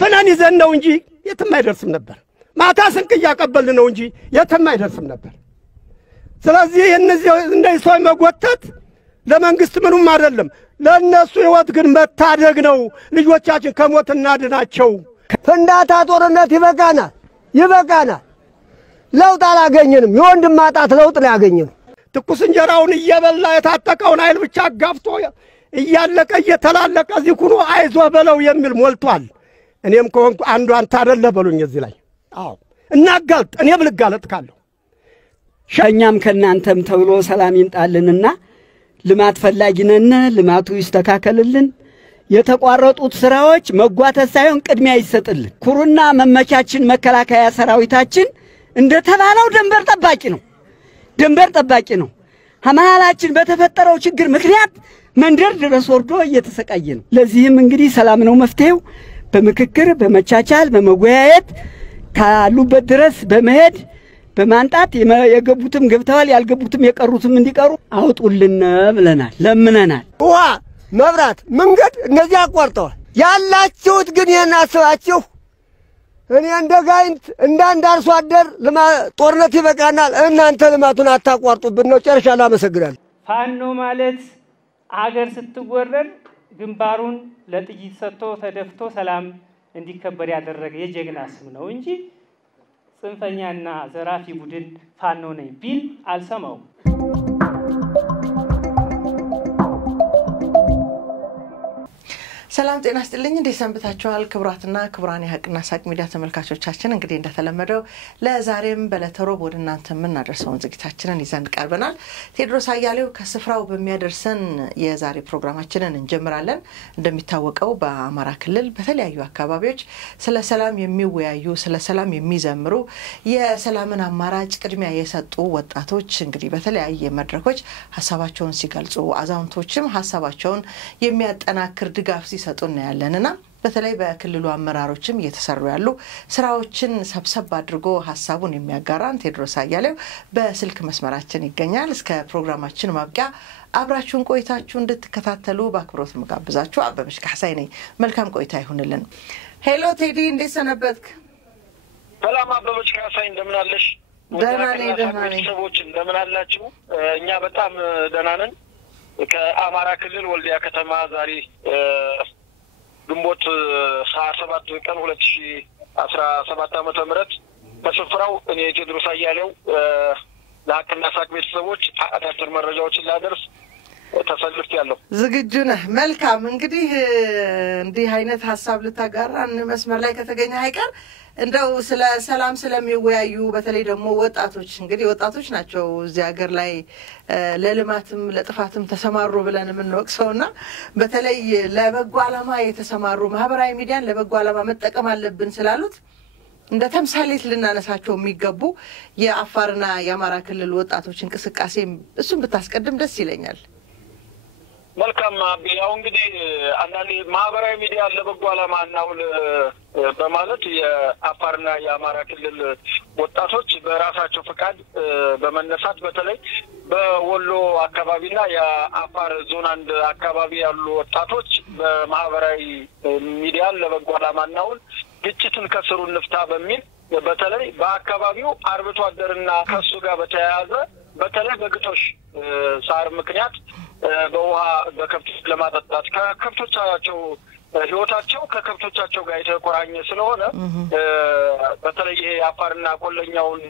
ፈናን ይዘን ነው እንጂ የትም አይደርስም ነበር ማታ ስንቅ ያቀበልን ነው እንጂ የትም አይደርስም ነበር ስለዚህ እነዚህ ሰው መጎተት ለመንግስት ምንም አይደለም ለነሱ ህይወት ግን መታደግ ነው ልጆቻችን ከሞት እናድናቸው ፍንዳታ ጦርነት ይበቃናል ለውጥ አላገኘንም የወንድም ማጣት ለውጥ ላይ ያገኘን ትኩስ እንጀራውን እየበላ የታጠቀውን አይል ብቻ ጋፍቶ እያለቀ እየተላለቀ እዚህ ኩኑ አይዞ በለው የሚል ሞልቷል እኔም ኮንኩ አንዱ አንተ አይደለ በሉኝ እዚህ ላይ አዎ እናጋልጥ እኔ ብልጋለጥ ካለው ሸኛም ከናንተም ተብሎ ሰላም ይንጣልንና ልማት ፈላጊነን ልማቱ ይስተካከልልን የተቋረጡት ስራዎች መጓተት ሳይሆን ቅድሚያ ይሰጥልን ኩሩና መመቻችን መከላከያ ሰራዊታችን እንደተባለው ድንበር ጠባቂ ነው ሐማላችን በተፈጠረው ችግር ምክንያት መንደር ድረስ ወርዶ እየተሰቃየ ነው ለዚህም እንግዲህ ሰላም ነው መፍትሄው በመክክር በመቻቻል በመወያየት ካሉበት ድረስ በመሄድ በማንጣት የገቡትም ገብተዋል ያልገቡትም የቀሩትም እንዲቀሩ አውጡልን ብለናል ለምነናል ውሃ መብራት መንገድ እነዚህ አቋርጠዋል ያላችሁት ግን የናስባችሁ እኔ እንደጋይንት እንዳንዳርሱ አደር ጦርነት ይበቃናል እናንተ ልማቱን አታቋርጡብን ነው ጨርሻላ መሰግናል ፋኖ ማለት አገር ስትወረር ግንባሩን ለጥይት ሰጥቶ ተደፍቶ ሰላም እንዲከበር ያደረገ የጀግና ስም ነው እንጂ ጽንፈኛና ዘራፊ ቡድን ፋኖ ነኝ ቢል አልሰማው ሰላም ጤና ይስጥልኝ እንዴ ሰንብታችኋል ክብራትና ክብራን የሐቅና ሳቅ ሚዲያ ተመልካቾቻችን እንግዲህ እንደተለመደው ለዛሬም በለተሮብ ወደ እናንተ እናደርሰውን ዝግጅታችንን ይዘን ቀርበናል ቴድሮስ አያሌው ከስፍራው በሚያደርሰን የዛሬ ፕሮግራማችንን እንጀምራለን እንደሚታወቀው በአማራ ክልል በተለያዩ አካባቢዎች ስለ ሰላም የሚወያዩ ስለ ሰላም የሚዘምሩ የሰላምን አማራጭ ቅድሚያ የሰጡ ወጣቶች እንግዲህ በተለያየ መድረኮች ሐሳባቸውን ሲገልጹ አዛውንቶችም ሐሳባቸውን የሚያጠናክር ድጋፍ ሲሰጡና ያለንና በተለይ በክልሉ አመራሮችም እየተሰሩ ያሉ ስራዎችን ሰብሰብ አድርጎ ሐሳቡን የሚያጋራን ቴድሮስ አያሌው በስልክ መስመራችን ይገኛል እስከ ፕሮግራማችን ማብቂያ አብራችሁን ቆይታችሁ እንድትከታተሉ በአክብሮት መጋብዛችሁ አበበሽ ካሳይ ነኝ መልካም ቆይታ ይሁንልን ሄሎ ቴዲ እንዴት ሰነበትክ ሰላም አበበሽ ካሳይ እንደምን አለሽ ደህና ነኝ ሰዎች እንደምን አላችሁ እኛ በጣም ደህና ነን ከአማራ ክልል ወልዲያ ከተማ ዛሬ ግንቦት 27 ቀን 2017 ዓመተ ምህረት በስፍራው እኔ ቴድሮስ አያሌው ለሐቅና ሳቅ ቤተሰቦች አዳዲስ መረጃዎችን ላደርስ ተሰልፌያለሁ ዝግጁ ነህ መልካም እንግዲህ እንዲህ አይነት ሐሳብ ልታጋራን መስመር ላይ ከተገኘ አይቀር እንደው ስለ ሰላም ስለሚወያዩ በተለይ ደግሞ ወጣቶች እንግዲህ ወጣቶች ናቸው እዚህ ሀገር ላይ ለልማትም ለጥፋትም ተሰማሩ ብለን ምንወቅሰውና በተለይ ለበጎ ዓላማ የተሰማሩ ማህበራዊ ሚዲያን ለበጎ ዓላማ መጠቀም አለብን ስላሉት እንደ ተምሳሌት ልናነሳቸው የሚገቡ የአፋርና የአማራ ክልል ወጣቶች እንቅስቃሴ እሱን ብታስቀድም ደስ ይለኛል መልካም ያው እንግዲህ አንዳንዴ ማህበራዊ ሚዲያ ለበጎ ዓላማ እናውል በማለት የአፋርና የአማራ ክልል ወጣቶች በራሳቸው ፍቃድ በመነሳት በተለይ በወሎ አካባቢና የአፋር ዞን አንድ አካባቢ ያሉ ወጣቶች በማህበራዊ ሚዲያ ለበጎ ዓላማ እናውል ግጭትን ከስሩ እንፍታ በሚል በተለይ በአካባቢው አርብቶ አደርና ከሱ ጋር በተያያዘ በተለይ በግጦሽ ሳር ምክንያት በውሃ በከብቶች ለማጠጣት ከከብቶቻቸው ህይወታቸው ከከብቶቻቸው ጋር የተቆራኘ ስለሆነ በተለይ ይሄ አፋርና ቆለኛውን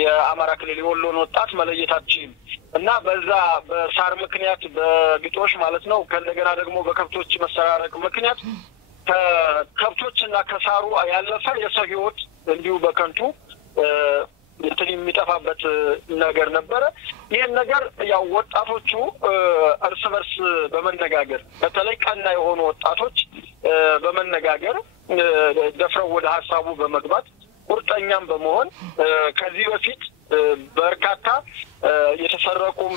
የአማራ ክልል የወሎን ወጣት መለየታችን እና በዛ በሳር ምክንያት በግጦሽ ማለት ነው ከእንደገና ደግሞ በከብቶች መሰራረቅ ምክንያት ከከብቶችና ከሳሩ ያለፈ የሰው ህይወት እንዲሁ በከንቱ እንትን የሚጠፋበት ነገር ነበር ይሄን ነገር ያው ወጣቶቹ እርስ በርስ በመነጋገር በተለይ ቀና የሆኑ ወጣቶች በመነጋገር ደፍረው ወደ ሐሳቡ በመግባት ቁርጠኛም በመሆን ከዚህ በፊት በርካታ የተሰረቁም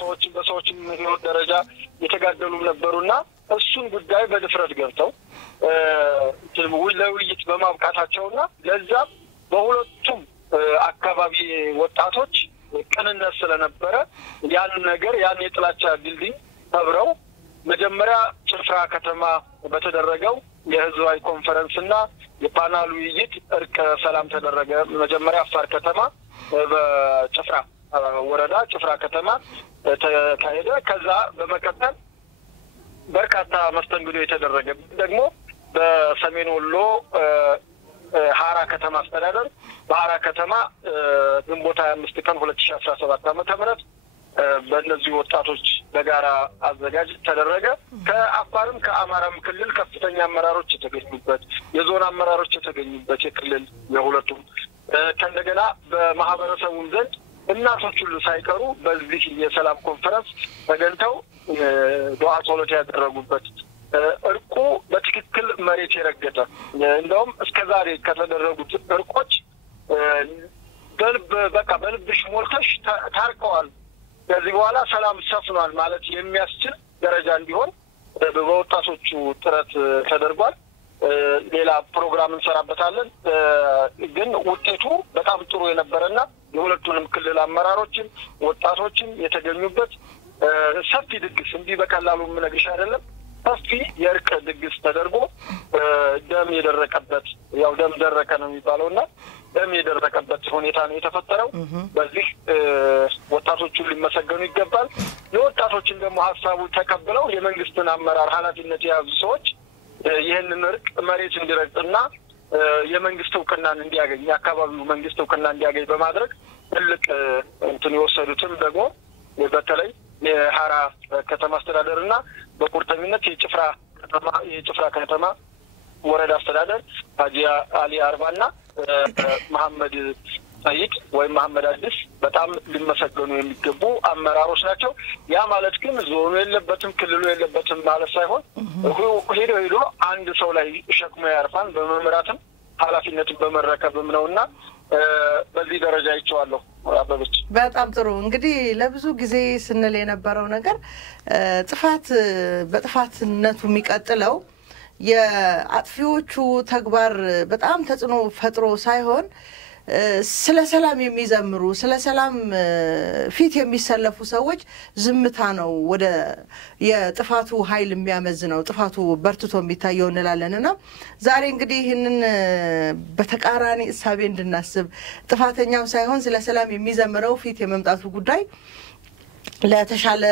ሰዎች በሰዎችም ህይወት ደረጃ የተጋደሉም ነበሩና እሱን ጉዳይ በድፍረት ገብተው ለውይይት በማብቃታቸውና ለዛም በሁለቱም አካባቢ ወጣቶች ቅንነት ስለነበረ ያን ነገር ያን የጥላቻ ድልድይ ተብረው መጀመሪያ ጭፍራ ከተማ በተደረገው የህዝባዊ ኮንፈረንስና የፓናል ውይይት እርቀ ሰላም ተደረገ። መጀመሪያ አፋር ከተማ በጭፍራ ወረዳ ጭፍራ ከተማ ተካሄደ። ከዛ በመቀጠል በርካታ መስተንግዶ የተደረገ ደግሞ በሰሜን ወሎ ሐራ ከተማ አስተዳደር በሐራ ከተማ ግንቦት 25 ቀን 2017 ዓ.ም በእነዚህ ወጣቶች በጋራ አዘጋጅ ተደረገ። ከአፋርም ከአማራም ክልል ከፍተኛ አመራሮች የተገኙበት የዞን አመራሮች የተገኙበት የክልል የሁለቱም ከእንደገና በማህበረሰቡም ዘንድ እናቶች ሁሉ ሳይቀሩ በዚህ የሰላም ኮንፈረንስ ተገኝተው ዱዓ ጸሎት ያደረጉበት እርቁ በትክክል መሬት የረገጠ እንደውም እስከዛሬ ከተደረጉት እርቆች በልብሽ ሞልተሽ ታርቀዋል፣ ከዚህ በኋላ ሰላም ሰፍኗል ማለት የሚያስችል ደረጃ እንዲሆን በወጣቶቹ ጥረት ተደርጓል። ሌላ ፕሮግራም እንሰራበታለን። ግን ውጤቱ በጣም ጥሩ የነበረና የሁለቱንም ክልል አመራሮችን ወጣቶችን የተገኙበት ሰፊ ድግስ እንዲህ በቀላሉ የምነግርሽ አይደለም። ሰፊ የእርቅ ድግስ ተደርጎ ደም የደረቀበት ያው ደም ደረቀ ነው የሚባለውና ደም የደረቀበት ሁኔታ ነው የተፈጠረው። በዚህ ወጣቶቹ ሊመሰገኑ ይገባል። የወጣቶችን ደግሞ ሀሳቡ ተቀብለው የመንግስትን አመራር ኃላፊነት የያዙ ሰዎች ይህንን እርቅ መሬት እንዲረግጥና የመንግስት እውቅናን እንዲያገኝ የአካባቢው መንግስት እውቅና እንዲያገኝ በማድረግ ትልቅ እንትን የወሰዱትም ደግሞ በተለይ የሐራ ከተማ አስተዳደርና በቁርጠኝነት የጭፍራ ከተማ ወረዳ አስተዳደር ሀጂ አሊ አርባና መሐመድ ሰይድ ወይም መሐመድ አዲስ በጣም ሊመሰገኑ የሚገቡ አመራሮች ናቸው። ያ ማለት ግን ዞኑ የለበትም ክልሉ የለበትም ማለት ሳይሆን ሄዶ አንድ ሰው ላይ ሸክሙ ያርፋል በመምራትም ኃላፊነትን በመረከብም ነውና በዚህ ደረጃ አይቼዋለሁ። አበበች በጣም ጥሩ። እንግዲህ ለብዙ ጊዜ ስንል የነበረው ነገር ጥፋት በጥፋትነቱ የሚቀጥለው የአጥፊዎቹ ተግባር በጣም ተጽዕኖ ፈጥሮ ሳይሆን ስለ ሰላም የሚዘምሩ ስለ ሰላም ፊት የሚሰለፉ ሰዎች ዝምታ ነው ወደ የጥፋቱ ኃይል የሚያመዝነው ጥፋቱ በርትቶ የሚታየው እንላለንና ዛሬ እንግዲህ ይህንን በተቃራኒ እሳቤ እንድናስብ ጥፋተኛው ሳይሆን ስለ ሰላም የሚዘምረው ፊት የመምጣቱ ጉዳይ ለተሻለ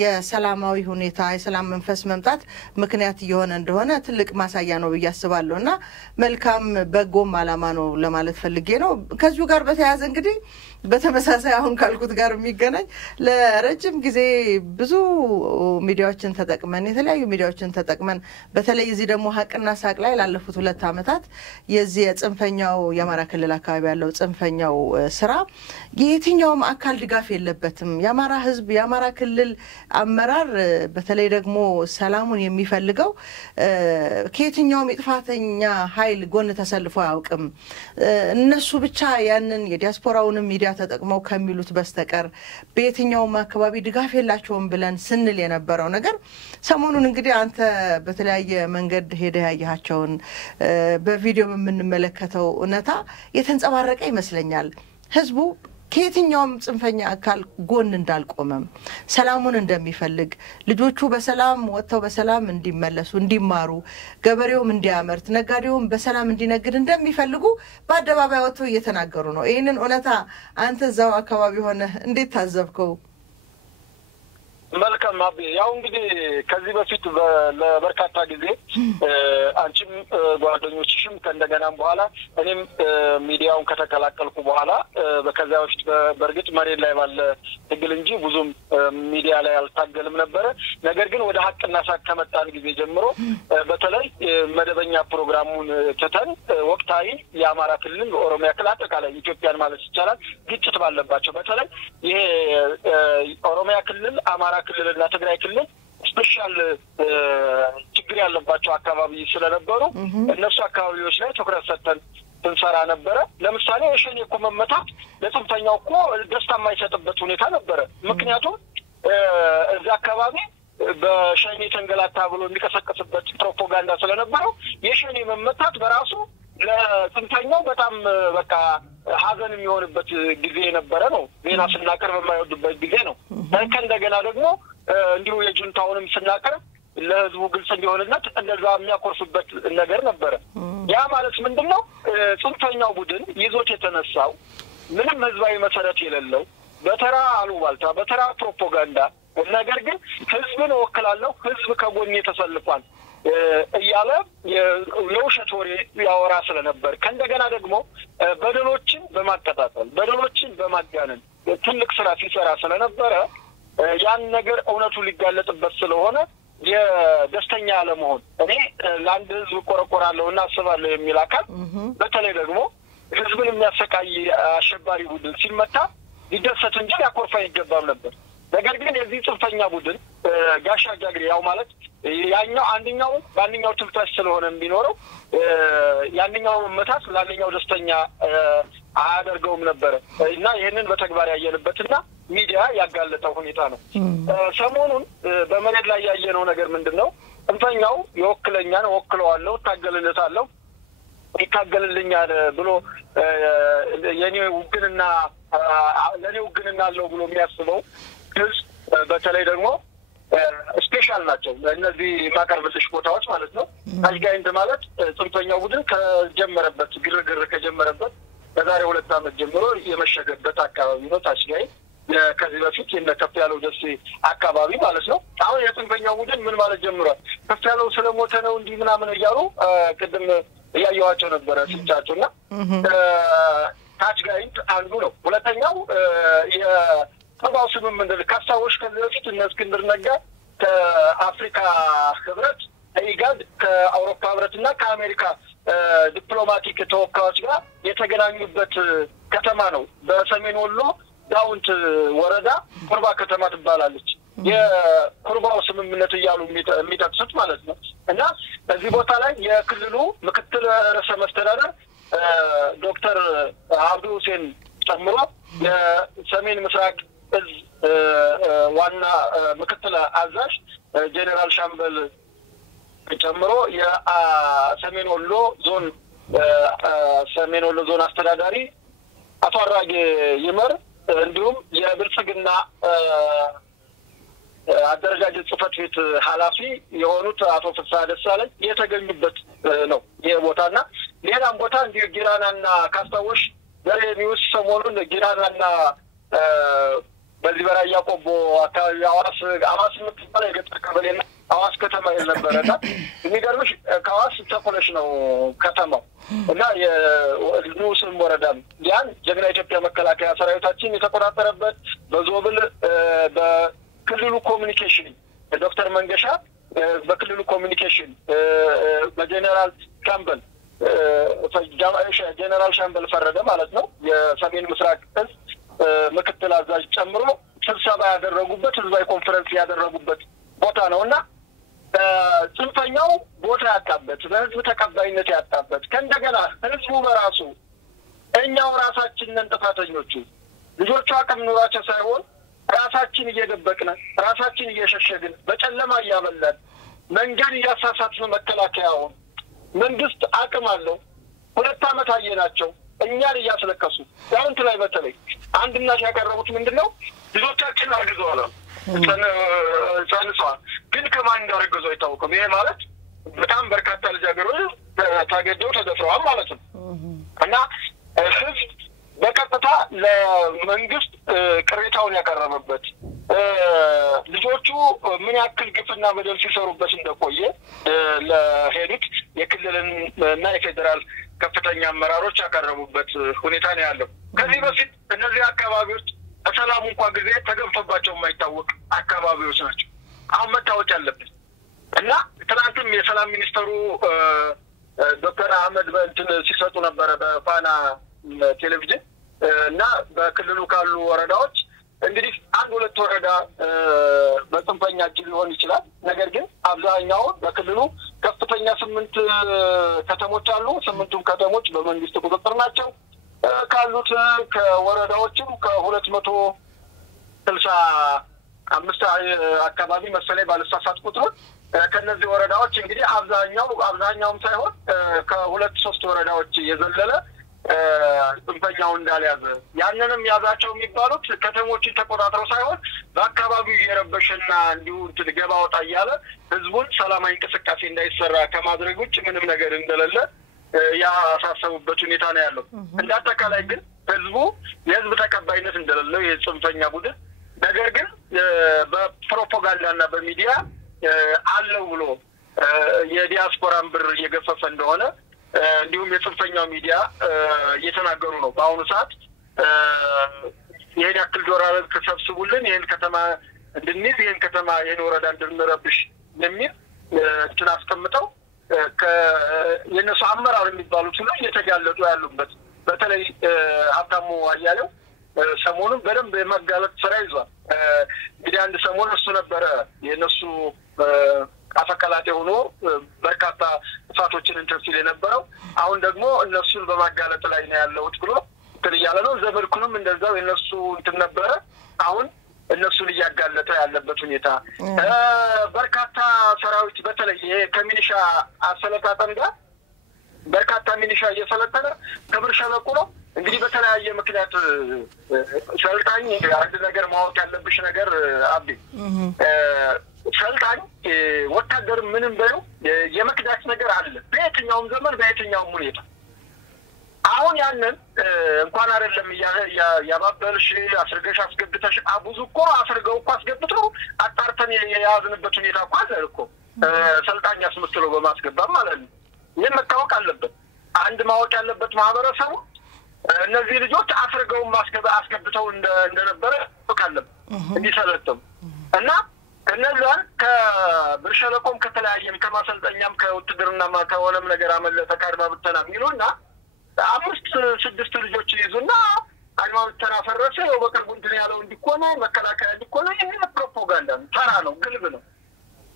የሰላማዊ ሁኔታ የሰላም መንፈስ መምጣት ምክንያት እየሆነ እንደሆነ ትልቅ ማሳያ ነው ብዬ አስባለሁና መልካም በጎም አላማ ነው ለማለት ፈልጌ ነው። ከዚሁ ጋር በተያያዘ እንግዲህ በተመሳሳይ አሁን ካልኩት ጋር የሚገናኝ ለረጅም ጊዜ ብዙ ሚዲያዎችን ተጠቅመን የተለያዩ ሚዲያዎችን ተጠቅመን በተለይ እዚህ ደግሞ ሀቅና ሳቅ ላይ ላለፉት 2 ዓመታት የዚህ የጽንፈኛው የአማራ ክልል አካባቢ ያለው ጽንፈኛው ስራ የትኛውም አካል ድጋፍ የለበትም። የአማራ ህዝብ የአማራ ክልል አመራር በተለይ ደግሞ ሰላሙን የሚፈልገው ከየትኛውም የጥፋተኛ ኃይል ጎን ተሰልፎ አያውቅም። እነሱ ብቻ ያንን የዲያስፖራውን ሚዲያ ተጠቅመው ከሚሉት በስተቀር በየትኛውም አካባቢ ድጋፍ የላቸውም ብለን ስንል የነበረው ነገር ሰሞኑን እንግዲህ አንተ በተለያየ መንገድ ሄደ ያያቸውን በቪዲዮ የምንመለከተው እውነታ የተንጸባረቀ ይመስለኛል። ህዝቡ ከየትኛውም ጽንፈኛ አካል ጎን እንዳልቆመም ሰላሙን እንደሚፈልግ ልጆቹ በሰላም ወጥተው በሰላም እንዲመለሱ እንዲማሩ ገበሬውም እንዲያመርት ነጋዴውም በሰላም እንዲነግድ እንደሚፈልጉ በአደባባይ ወጥተው እየተናገሩ ነው። ይሄንን እውነታ አንተ እዛው አካባቢ ሆነ እንዴት ታዘብከው? መልካም አቢ ያው እንግዲህ ከዚህ በፊት ለበርካታ ጊዜ አንቺም ጓደኞችሽም ከእንደገናም በኋላ እኔም ሚዲያውን ከተቀላቀልኩ በኋላ በከዛ በፊት በእርግጥ መሬት ላይ ባለ ትግል እንጂ ብዙም ሚዲያ ላይ አልታገልም ነበረ። ነገር ግን ወደ ሀቅና ሳቅ ከመጣን ጊዜ ጀምሮ በተለይ መደበኛ ፕሮግራሙን ተተን ወቅታዊ የአማራ ክልል ኦሮሚያ ክልል አጠቃላይ ኢትዮጵያን ማለት ይቻላል ግጭት ባለባቸው በተለይ ይሄ ኦሮሚያ ክልል አማራ ክልልና ትግራይ ክልል ስፔሻል ችግር ያለባቸው አካባቢ ስለነበሩ እነሱ አካባቢዎች ላይ ትኩረት ሰጥተን እንሰራ ነበረ። ለምሳሌ የሸኔ እኮ መመታት ለጽንፈኛው እኮ ደስታ የማይሰጥበት ሁኔታ ነበረ። ምክንያቱም እዛ አካባቢ በሸኔ ተንገላታ ብሎ የሚቀሰቀስበት ፕሮፓጋንዳ ስለነበረው የሸኔ መመታት በራሱ ለጽንፈኛው በጣም በቃ ሀዘን የሚሆንበት ጊዜ የነበረ ነው። ዜና ስናቀርብ የማይወዱበት ጊዜ ነው። ከእንደገና ደግሞ እንዲሁ የጁንታውንም ስናቀርብ ለህዝቡ ግልጽ እንዲሆንለት እንደዛ የሚያኮርፍበት ነገር ነበረ። ያ ማለት ምንድነው? ጽንፈኛው ቡድን ይዞት የተነሳው ምንም ህዝባዊ መሰረት የሌለው በተራ አሉባልታ በተራ ፕሮፓጋንዳ ነገር ግን ህዝብን ወክላለሁ ህዝብ ከጎኔ ተሰልፏል እያለ የውሸት ወሬ ያወራ ስለነበር ከእንደገና ደግሞ በደሎችን በማቀጣጠል በደሎችን በማጋነን ትልቅ ስራ ሲሰራ ስለነበረ ያን ነገር እውነቱ ሊጋለጥበት ስለሆነ የደስተኛ ያለመሆን እኔ ለአንድ ህዝብ ቆረቆራለሁ እና አስባለሁ የሚል አካል በተለይ ደግሞ ህዝብን የሚያሰቃይ አሸባሪ ቡድን ሲመታ ሊደሰት እንጂ ሊያኮርፍ አይገባም ነበር። ነገር ግን የዚህ ጽንፈኛ ቡድን ጋሻ ጃግሬ ያው ማለት ያኛው አንደኛው ባንኛው ትንፋሽ ስለሆነ የሚኖረው ያንኛው መመታት ላንኛው ደስተኛ አያደርገውም ነበር እና ይሄንን በተግባር ያየንበትና ሚዲያ ያጋለጠው ሁኔታ ነው። ሰሞኑን በመሬት ላይ ያየነው ነገር ምንድነው? ጽንፈኛው ይወክለኛል ወክለዋለሁ ታገልለታለሁ ይታገልልኛል ብሎ የኔ ውግንና ለኔ ውግንና አለው ብሎ የሚያስበው ህዝብ በተለይ ደግሞ ስፔሻል ናቸው እነዚህ ማቀርብልሽ ቦታዎች ማለት ነው። አልጋይንት ማለት ጽንፈኛው ቡድን ከጀመረበት ግርግር ከጀመረበት በዛሬ 2 ዓመት ጀምሮ የመሸገበት አካባቢ ነው። ታሽጋይ ከዚህ በፊት ከፍ ያለው ደሴ አካባቢ ማለት ነው። አሁን የጽንፈኛው ቡድን ምን ማለት ጀምሯል? ከፍ ያለው ስለሞተ ነው እንዲህ ምናምን እያሉ ቅድም ያያዋቸው ነበር ሲጫጩና ታችጋይንት አንዱ ነው። ሁለተኛው የጥባው ስምምነት ካስታወሽ ከዚህ በፊት እነ እስክንድር ነጋ ከአፍሪካ ህብረት ኢጋድ ከአውሮፓ ህብረትና ከአሜሪካ ዲፕሎማቲክ ተወካዮች ጋር የተገናኙበት ከተማ ነው። በሰሜን ወሎ ዳውንት ወረዳ ኩርባ ከተማ ትባላለች። የኩርባው ስምምነት እያሉ የሚጠቅሱት ማለት ነው። እና በዚህ ቦታ ላይ የክልሉ ምክትል ርዕሰ መስተዳድር ዶክተር አብዱ ሁሴን ጨምሮ የሰሜን ምስራቅ እዝ ዋና ምክትል አዛዥ ጄኔራል ሻምበል ጨምሮ የሰሜን ወሎ ዞን አስተዳዳሪ አቶ አራጌ ይመር እንዲሁም የብልጽግና አደረጃጀት ጽህፈት ቤት ኃላፊ የሆኑት አቶ ፍስሐ ደሳለኝ የተገኙበት ነው የቦታና ሌላም ቦታ እንዲሁ ጊራናና ካስታወሽ ዛሬ ኒውስ ሰሞኑን ጊራናና በዚህ በራያ ቆቦ አካባቢ አዋስ ምትባል የገጠር ቀበሌና አዋስ ከተማ የነበረና የሚገርምሽ ከአዋስ ተቆለሽ ነው ከተማው እና የኒውስም ወረዳም ያን ጀግና ኢትዮጵያ መከላከያ ሰራዊታችን የተቆጣጠረበት በዞብል በክልሉ ኮሚኒኬሽን ዶክተር መንገሻ በክልሉ ኮሚኒኬሽን በጀነራል ሻምበል ጀነራል ሻምበል ፈረደ ማለት ነው የሰሜን ምስራቅ እዝ ምክትል አዛዥ ጨምሮ ስብሰባ ያደረጉበት ህዝባዊ ኮንፈረንስ ያደረጉበት ቦታ ነውና ጽንፈኛው ቦታ ያጣበት በህዝብ ተቀባይነት ያጣበት ከእንደገና ህዝቡ በራሱ እኛው ራሳችንን ጥፋተኞቹ ልጆቹ አቅም ኑሯቸው ሳይሆን ራሳችን እየደበቅን ራሳችን እየሸሸግን በጨለማ እያበላን መንገድ እያሳሳትን መከላከያው መንግስት አቅም አለው 2 ዓመት አየናቸው እኛን እያስለከሱ ዳውንት ላይ በተለይ አንድ እናት ያቀረቡት ምንድነው ልጆቻችን አርግዘዋል ጸንሰዋል ግን ከማን እንዳረገዙ አይታወቅም። ይሄ ማለት በጣም በርካታ ልጃገረዶች ታገደው ተደፍረዋል ማለት ነው እና ህዝብ በቀጥታ ለመንግስት ቅሬታውን ያቀረበበት ልጆቹ ምን ያክል ግፍና በደል ሲሰሩበት እንደቆየ ለሄዱት የክልልን እና የፌደራል ከፍተኛ አመራሮች ያቀረቡበት ሁኔታ ነው ያለው። ከዚህ በፊት እነዚህ አካባቢዎች በሰላም እንኳን ጊዜ ተገብቶባቸው የማይታወቅ አካባቢዎች ናቸው። አሁን መታወቅ ያለበት እና ትናንትም የሰላም ሚኒስተሩ ዶክተር አህመድ በእንትን ሲሰጡ ነበረ በፋና ቴሌቪዥን እና በክልሉ ካሉ ወረዳዎች እንግዲህ 1-2 ወረዳ በጽንፈኛ እጅ ሊሆን ይችላል። ነገር ግን አብዛኛው በክልሉ ከፍተኛ 8 ከተሞች አሉ። 8ቱም ከተሞች በመንግስት ቁጥጥር ናቸው። ካሉት ከወረዳዎችም ከ265 አካባቢ መሰለኝ ባለሳሳት ቁጥሩ ከነዚህ ወረዳዎች እንግዲህ አብዛኛውም ሳይሆን ከ2-3 ወረዳዎች የዘለለ ጽንፈኛው እንዳልያዘ ያንንም ያዛቸው የሚባሉት ከተሞችን ተቆጣጥረው ሳይሆን በአካባቢው እየረበሸና እንዲሁ እንትን ገባ ወጣ እያለ ህዝቡን ሰላማዊ እንቅስቃሴ እንዳይሰራ ከማድረግ ውጭ ምንም ነገር እንደሌለ ያሳሰቡበት ሁኔታ ነው ያለው። እንዳጠቃላይ ግን ህዝቡ የህዝብ ተቀባይነት እንደሌለው የጽንፈኛ ቡድን ነገር ግን በፕሮፓጋንዳና በሚዲያ አለው ብሎ የዲያስፖራን ብር እየገፈፈ እንደሆነ እንዲሁም የጽንፈኛው ሚዲያ እየተናገሩ ነው። በአሁኑ ሰዓት ይሄን ያክል ዶላር ከሰብስቡልን ይሄን ከተማ እንድንይዝ ይሄን ከተማ ይሄን ወረዳ እንድንረብሽ የሚል እንትን አስቀምጠው የነሱ አመራር የሚባሉት ሁሉ እየተጋለጡ ያሉበት በተለይ ሀብታሙ አያሌው ሰሞኑን በደንብ የመጋለጥ ስራ ይዟል። እንግዲህ አንድ ሰሞን እሱ ነበረ የነሱ አፈቀላጤ ሆኖ በርካታ ጥፋቶችን እንተስል የነበረው አሁን ደግሞ እነሱን በማጋለጥ ላይ ነው ያለው ብሎ እያለ ነው። ዘመድኩንም እንደዛው የነሱ እንትን ነበረ አሁን እነሱን እያጋለጠ ያለበት ሁኔታ በርካታ ሰራዊት በተለይ ከሚሊሻ አሰለጣጠን ጋር በርካታ ሚሊሻ እየሰለጠነ ከብር ሸለቆ ነው። እንግዲህ በተለያየ ምክንያት ሰልጣኝ አንድ ነገር ማወቅ ያለብሽ ነገር አብዲ ሰልጣኝ ወታደር ምንም በለው የመክዳት ነገር አለ በየትኛውም ዘመን በየትኛውም ሁኔታ። አሁን ያንን እንኳን አይደለም ያባበልሽ አስርገሽ አስገብተሽ አቡዙ እኮ አስርገው እኮ አስገብተው አጣርተን የያዝንበት ሁኔታ እኮ አለ እኮ ሰልጣኝ አስመስለው በማስገባት ማለት ነው። ይሄ መታወቅ አለበት። አንድ ማወቅ ያለበት ማህበረሰቡ እነዚህ ልጆች አስርገው አስገብተው እንደነበረ ተቃለም እንዲሰለጥም እና እነዛን ከብር ሸለቆም ከተለያየም ከማሰልጠኛም ከውትድርናም ከሆነም ነገር አመለጠ ካድማ ብተና የሚሉና 5-6 ልጆች ይዙና አድማ ብተና ፈረሰ በቅርቡ እንትን ያለው እንዲኮነ መከላከያ እንዲኮነ ይሄ ፕሮፓጋንዳ ነው። ተራ ነው፣ ግልብ ነው።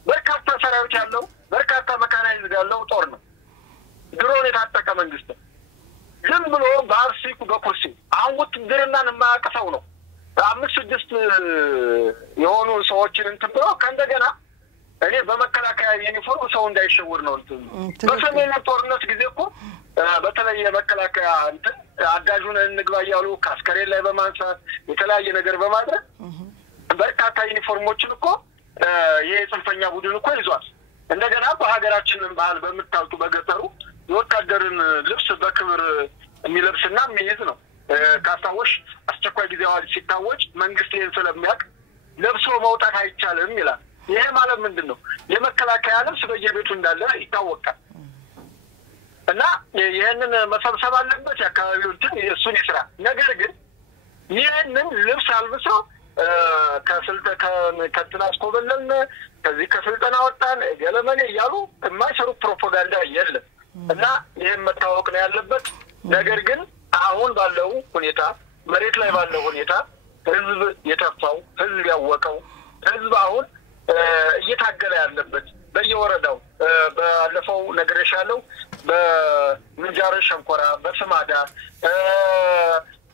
በርካታ ሰራዊት ያለው በርካታ መካናይዝድ ያለው ጦር ነው። ድሮን የታጠቀ መንግስት ዝም ብሎ በአርሲኩ በኩርሲ አሁን ውትድርናን የማያቅሰው ነው። 5-6 የሆኑ ሰዎችን እንትን ብሎ ከእንደገና እኔ በመከላከያ ዩኒፎርም ሰው እንዳይሸውር ነው እንትን በሰሜኑ ጦርነት ጊዜ እኮ በተለይ የመከላከያ እንትን አጋዡን እንግባ እያሉ ካስከሬን ላይ በማንሳት የተለያየ ነገር በማድረግ በርካታ ዩኒፎርሞችን እኮ የጽንፈኛ ቡድን እኮ ይዟል። እንደገና በሀገራችንን ባህል በምታውቁ በገጠሩ የወታደርን ልብስ በክብር የሚለብስና የሚይዝ ነው። ካስታወሽ አስቸኳይ ጊዜ አዋጅ ሲታወጅ መንግስት ይሄን ስለሚያውቅ ለብሶ መውጣት አይቻልም ይላል። ይሄ ማለት ምንድነው? የመከላከያ ልብስ በየቤቱ እንዳለ ይታወቃል። እና ይሄንን መሰብሰብ አለበት የአካባቢው እንትን እሱን ይስራ። ነገር ግን ይሄንን ልብስ አልብሰው ከትናስኮበለን ከዚህ ከስልጠና ወጣን ገለመኔ እያሉ የማይሰሩ ፕሮፓጋንዳ የለም። እና ይሄን መታወቅ ነው ያለበት። ነገር ግን አሁን ባለው ሁኔታ መሬት ላይ ባለው ሁኔታ ህዝብ የተፋው ህዝብ ያወቀው ህዝብ አሁን እየታገለ ያለበት በየወረዳው ባለፈው ነገርሻለሁ በምንጃር ሸንኮራ በስማዳ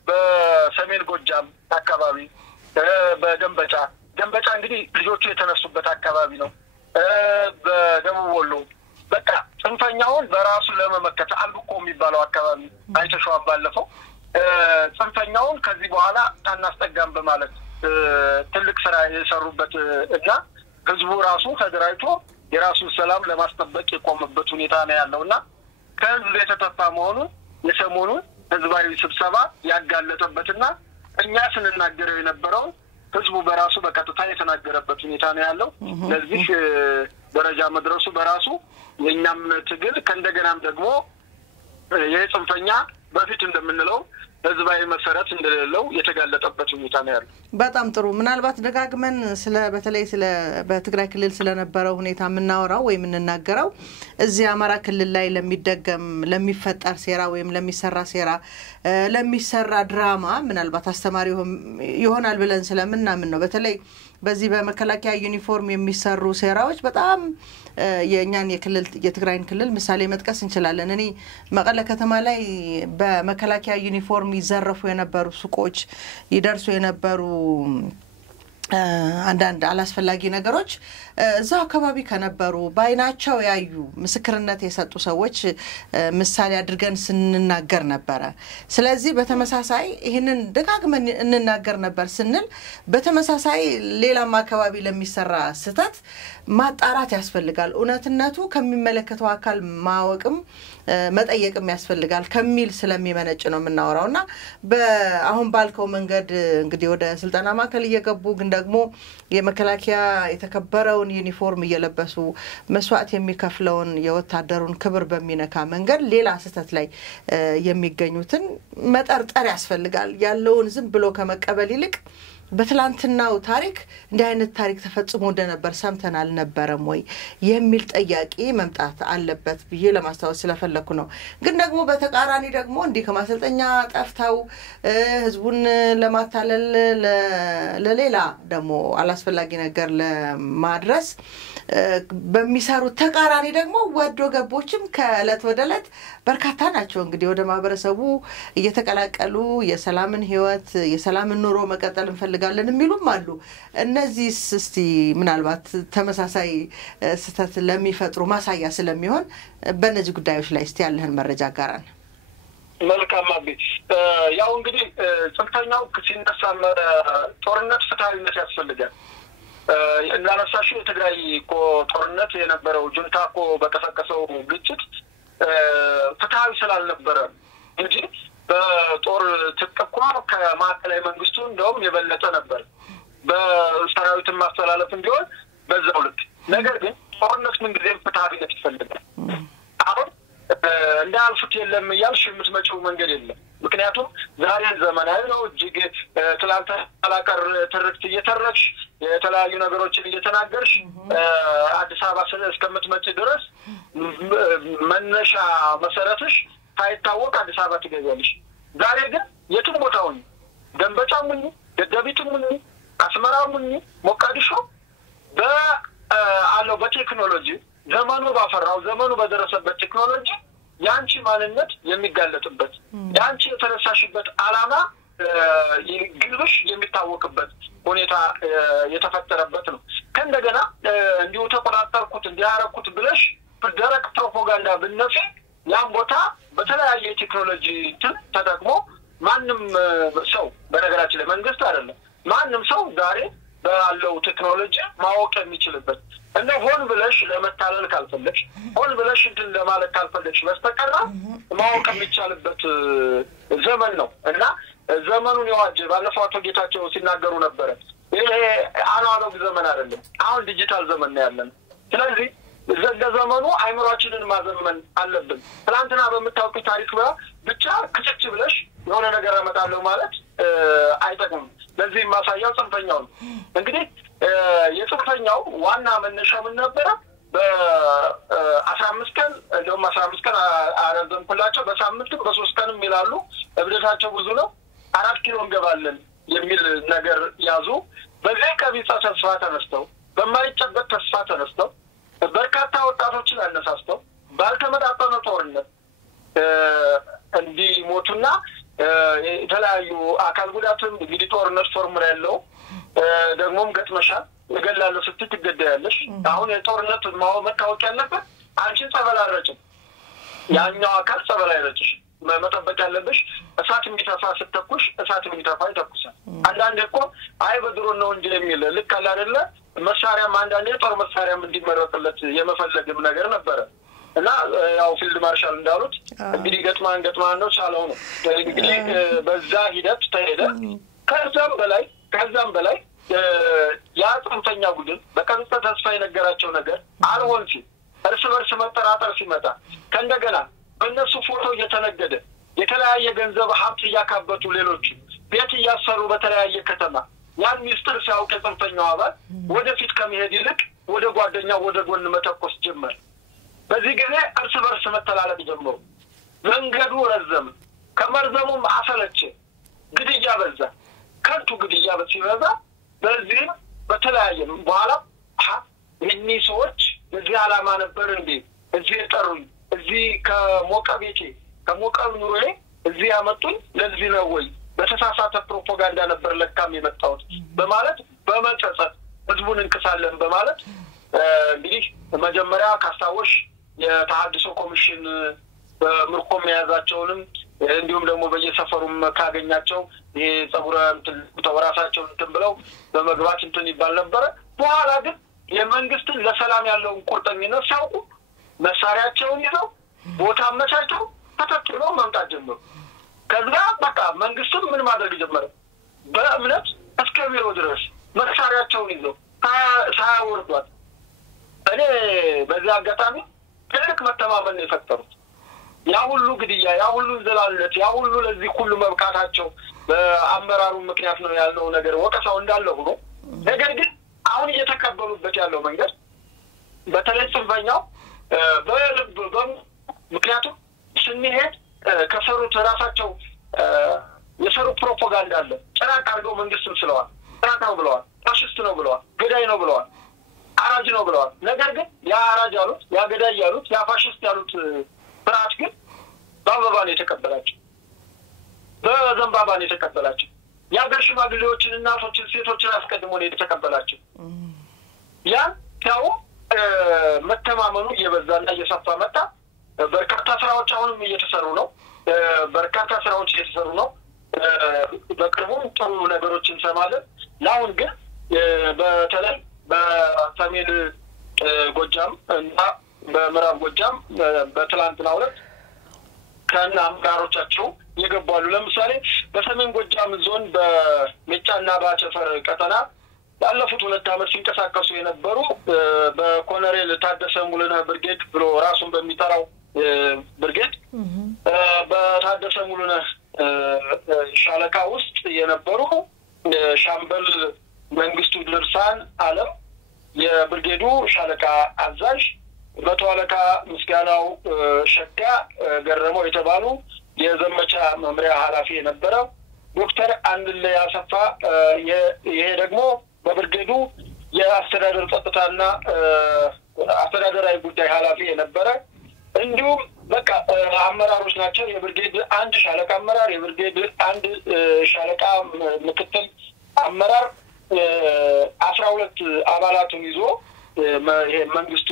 በሰሜን ጎጃም አካባቢ በደንበጫ እንግዲህ ልጆቹ የተነሱበት አካባቢ ነው። በደቡብ ወሎ በቃ ጽንፈኛውን በራሱ ለመመከት አልብቆ የሚባለው አካባቢ አይተሽዋል። ባለፈው ጽንፈኛውን ከዚህ በኋላ ታናስጠጋም በማለት ትልቅ ስራ የሰሩበት እና ህዝቡ ራሱ ተደራጅቶ የራሱን ሰላም ለማስጠበቅ የቆመበት ሁኔታ ነው ያለውና ከህዝብ የተተፋ መሆኑን የሰሞኑን ህዝባዊ ስብሰባ ያጋለጠበትና እኛ ስንናገረው የነበረው ህዝቡ በራሱ በቀጥታ የተናገረበት ሁኔታ ነው ያለው። ለዚህ ደረጃ መድረሱ በራሱ የኛም ትግል ከእንደገናም ደግሞ የጽንፈኛ በፊት እንደምንለው ህዝባዊ መሰረት እንደሌለው የተጋለጠበት ሁኔታ ነው ያለው። በጣም ጥሩ። ምናልባት ደጋግመን በተለይ በትግራይ ክልል ስለነበረው ሁኔታ የምናወራው ወይ የምንናገረው እዚህ አማራ ክልል ላይ ለሚፈጠር ሴራ ወይም ለሚሰራ ሴራ ለሚሰራ ድራማ ምናልባት አስተማሪ ይሆናል ብለን ስለምናምን ነው። በተለይ በዚህ በመከላከያ ዩኒፎርም የሚሰሩ ሴራዎች በጣም የኛን የትግራይን ክልል ምሳሌ መጥቀስ እንችላለን። እኔ መቀለ ከተማ ላይ በመከላከያ ዩኒፎርም ይዘረፉ የነበሩ ሱቆች ይደርሱ የነበሩ አንዳንድ አላስፈላጊ ነገሮች እዛው አካባቢ ከነበሩ ባይናቸው ያዩ ምስክርነት የሰጡ ሰዎች ምሳሌ አድርገን ስንናገር ነበር ስለዚህ በተመሳሳይ ይሄንን ደጋግመን እንናገር ነበር ስንል በተመሳሳይ ሌላም አካባቢ ለሚሰራ ስህተት ማጣራት ያስፈልጋል እውነትነቱ ከሚመለከተው አካል ማወቅም መጠየቅም ያስፈልጋል ከሚል ስለሚመነጭ ነው የምናወራውና በአሁን ባልከው መንገድ እንግዲህ ወደ ስልጣና ማከል እየገቡ ግን ደግሞ የመከላከያ የተከበረውን ዩኒፎርም እየለበሱ መስዋዕት የሚከፍለውን የወታደሩን ክብር በሚነካ መንገድ ሌላ ስህተት ላይ የሚገኙትን መጠርጠር ያስፈልጋል ያለውን ዝም ብሎ ከመቀበል ይልቅ በትላንትናው ታሪክ እንዲህ አይነት ታሪክ ተፈጽሞ እንደነበር ሰምተናል ነበርም ወይ የሚል ጥያቄ መምጣት አለበት ብዬ ለማስተዋወስ ስለፈለኩ ነው ግን ደግሞ በተቃራኒ ደግሞ እንዲህ ከማሰልጠኛ ጠፍታው ህዝቡን ለማታለል ለሌላ ደግሞ አላስፈላጊ ነገር ለማድረስ በሚሰሩ ተቃራኒ ደግሞ ወዶ ገቦችም ከእለት ወደ እለት በርካታ ናቸው እንግዲህ ወደ ማህበረሰቡ እየተቀላቀሉ የሰላምን ህይወት የሰላምን ኑሮ መቀጠል እንፈልጋለን የሚሉም አሉ እነዚህስ እስቲ ምናልባት ተመሳሳይ ስህተት ለሚፈጥሩ ማሳያ ስለሚሆን በእነዚህ ጉዳዮች ላይ እስቲ ያለህን መረጃ ጋራን መልካም አቢ ያው እንግዲህ ጽንፈኛው ሲነሳ ጦርነት ፍትሃዊነት ያስፈልጋል እናነሳሽው የትግራይ እኮ ጦርነት የነበረው ጁንታ እኮ በተፈቀሰው ግጭት ፍትሃዊ ስላልነበረ እንጂ በጦር ተቀቋ ከማዕከላዊ መንግስቱ እንደውም የበለጠ ነበር በሰራዊት ማስተላለፍ እንዲሆን በዛው ልክ ነገር ግን ጦርነት ምን ጊዜም ፍትሃዊነት ይፈልጋል አሁን እንዳልፉት የለም ያልሽ የምትመጪው መንገድ የለም ምክንያቱም ዛሬ ዘመናዊ ነው እጅግ ትላንት አላቀር ትርክት እየተረክሽ የተለያዩ ነገሮችን እየተናገርሽ አዲስ አበባ እስከምትመጪ ድረስ መነሻ መሰረትሽ ታይታወቅ አዲስ አበባ ትገዛለሽ ዛሬ ግን የትም ቦታውን ደንበጫም ሁሉ ደደቢትም ሁሉ አስመራም ሁሉ ሞቃዲሾ በአለው በቴክኖሎጂ ዘመኑ ባፈራው ዘመኑ በደረሰበት ቴክኖሎጂ ያንቺ ማንነት የሚጋለጥበት ያንቺ የተነሳሽበት አላማ ግልብሽ የሚታወቅበት ሁኔታ የተፈጠረበት ነው ከእንደገና እንዲሁ ተቆጣጣርኩት እንዲያረኩት ብለሽ ደረቅ ፕሮፓጋንዳ ብነፊ ያን ቦታ በተለያየ ቴክኖሎጂ ተጠቅሞ ማንም ሰው በነገራችን ላይ መንግስት አይደለም ማንም ሰው ዛሬ ባለው ቴክኖሎጂ ማወቅ የሚችልበት እና ሆን ብለሽ ለመታለል ካልፈለግሽ ሆን ብለሽ እንትን ለማለት ካልፈለግሽ በስተቀር ማወቅ የሚቻልበት ዘመን ነው እና ዘመኑን የዋጀ ባለፈው አቶ ጌታቸው ሲናገሩ ነበር ይሄ አናሎግ ዘመን አይደለም አሁን ዲጂታል ዘመን ነው ያለን ስለዚህ ዘመኑ አይምሮአችንን ማዘመን አለብን ትላንትና በመታወቅ ታሪክ ብቻ ክጭጭ ብለሽ የሆነ ነገር አመጣለሁ ማለት አይጠቅምም ለዚህ ማሳያው ጽንፈኛው ነው እንግዲህ የጽንፈኛው ዋና መነሻ ምን ነበር በ15 ቀን እንደውም 15 ቀን አረዘምኩላቸው በሳምንት በ3 ቀንም ይላሉ እብደታቸው ብዙ ነው 4 ኪሎ እንገባለን የሚል ነገር ያዙ በዚህ ከቢጻ ተስፋ ተነስተው በማይጨበት ተስፋ ተነስተው በርካታ ወጣቶችን አነሳስተው ባልተመጣጠነ ጦርነት እንዲሞቱና የተለያዩ አካል ጉዳትም እንግዲህ ጦርነት ፎርሙላ ያለው ደግሞም ገጥመሻል የገላለው ስትገደያለሽ አሁን የጦርነት መታወቅ ያለበት አንቺን ጸበላረጭ ያኛው አካል ጸበላረጭሽ መጠበቅ ያለብሽ እሳት የሚተፋ ስትተኩሽ እሳት የሚተፋ ይተኩሳል አንዳንዴ እኮ አይ በድሮን ነው እንጂ የሚል ልክ አለ አይደለ መሳሪያም አንዳንዴ ጦር መሳሪያም እንዲመረጥለት የመፈለግም ነገር ነበር እና ያው ፊልድ ማርሻል እንዳሉት እንግዲህ ገጥማን ነው ቻለው ነው እንግዲህ በዛ ሂደት ተሄደ ከዛም በላይ ያ ጽንፈኛ ቡድን በቀጥታ ተስፋ የነገራቸው ነገር አልሆን ሲል እርስ በርስ መጠራጠር ሲመጣ ከእንደገና በእነሱ ፎቶ እየተነገደ የተለያየ ገንዘብ ሀብት እያካበቱ ሌሎች ቤት እያሰሩ በተለያየ ከተማ ያን ሚስጥር ሲያውቅ ጽንፈኛው አባል ወደፊት ከመሄድ ይልቅ ወደ ጓደኛው ወደ ጎን መተኮስ ጀመረ በዚህ ጊዜ እርስ በርስ መተላለቅ ጀመሩ መንገዱ ረዘም ከመርዘሙም አሰለቸ ግድያ በዛ ከንቱ ግድያ ሲበዛ በዚህ በተለያየ በኋላ እነዚህ ሰዎች እዚህ ዓላማ ነበር እንዴ እዚህ ጠሩኝ እዚህ ከሞቀ ቤቴ ከሞቀ ኑሮዬ እዚህ ያመጡኝ ለዚህ ነው ወይ በተሳሳተ ፕሮፓጋንዳ ነበር ለካም የመጣሁት በማለት በመጸጸት ህዝቡን እንክሳለን በማለት እንግዲህ መጀመሪያ ካስታወሽ የተሐድሶ ኮሚሽን በምርኮም የያዛቸውንም እንዲሁም ደግሞ በየሰፈሩም ካገኛቸው የጸጉረ ተወራሳቸው እንትን ብለው በመግባት እንትን ይባል ነበር። በኋላ ግን የመንግስትን ለሰላም ያለውን ቁርጠኝነት ሳውቁ መሳሪያቸውን ይዘው ቦታ አመቻችተው ተከትለው መምጣት ጀመሩ። ከዛ በቃ መንግስትም ምን ማድረግ ጀመረ? በእምነት እስከ ቢሮ ድረስ መሳሪያቸውን ይዘው ሳያወርዷት እኔ በዚህ አጋጣሚ ትልቅ መተማመን የፈጠሩት ያ ሁሉ ግድያ ያ ሁሉ ዘላለት ያ ሁሉ ለዚህ ሁሉ መብቃታቸው በአመራሩ ምክንያት ነው ያለው ነገር ወቀሳው እንዳለ ሆኖ ነገር ግን አሁን እየተቀበሉበት ያለው መንገድ በተለይ ጽንፈኛው በልብ ምክንያቱም ስንሄድ ከሰሩት ራሳቸው የሰሩ ፕሮፓጋንዳ አለ ጭራቅ አድርገው መንግስትን ስለዋል ጭራቅ ነው ብለዋል ፋሽስት ነው ብለዋል ገዳይ ነው ብለዋል አራጅ ነው ብለዋል። ነገር ግን ያ አራጅ ያሉት ያ ገዳይ ያሉት ያ ፋሽስት ያሉት ፍራች ግን በአበባ ነው የተቀበላቸው በዘንባባ ነው የተቀበላቸው። የአገር ሽማግሌዎችን እናቶችን ሴቶችን አስቀድሞ ነው የተቀበላቸው። ያን ያው መተማመኑ እየበዛና እየሰፋ መጣ። በርካታ ስራዎች አሁንም እየተሰሩ ነው። በርካታ ስራዎች እየተሰሩ ነው። በቅርቡም ጥሩ ነገሮችን እንሰማለን። ለአሁን ግን በተለይ በሰሜን ጎጃም እና በምዕራብ ጎጃም በትላንትናው ዕለት ከና አመራሮቻቸው የገባሉ። ለምሳሌ በሰሜን ጎጃም ዞን በሜጫና ባቸፈር ቀጠና ባለፉት 2 ዓመት ሲንቀሳቀሱ የነበሩ በኮሎኔል ታደሰ ሙሉነህ ብርጌድ ብሎ ራሱን በሚጠራው ብርጌድ በታደሰ ሙሉነህ ሻለቃ ውስጥ የነበሩ ሻምበል መንግስቱ ድርሳን አለም የብርጌዱ ሻለቃ አዛዥ መቶ አለቃ ምስጋናው ሸጋ ገረመው የተባሉ የዘመቻ መምሪያ ኃላፊ የነበረው ዶክተር አንድለ ያሰፋ ይሄ ደግሞ በብርጌዱ የአስተዳደር ጸጥታና አስተዳደራዊ ጉዳይ ኃላፊ የነበረ እንዲሁም በቃ አመራሮች ናቸው። የብርጌድ 1 ሻለቃ አመራር የብርጌድ 1 ሻለቃ ምክትል አመራር 12 አባላቱን ይዞ ይሄ መንግስቱ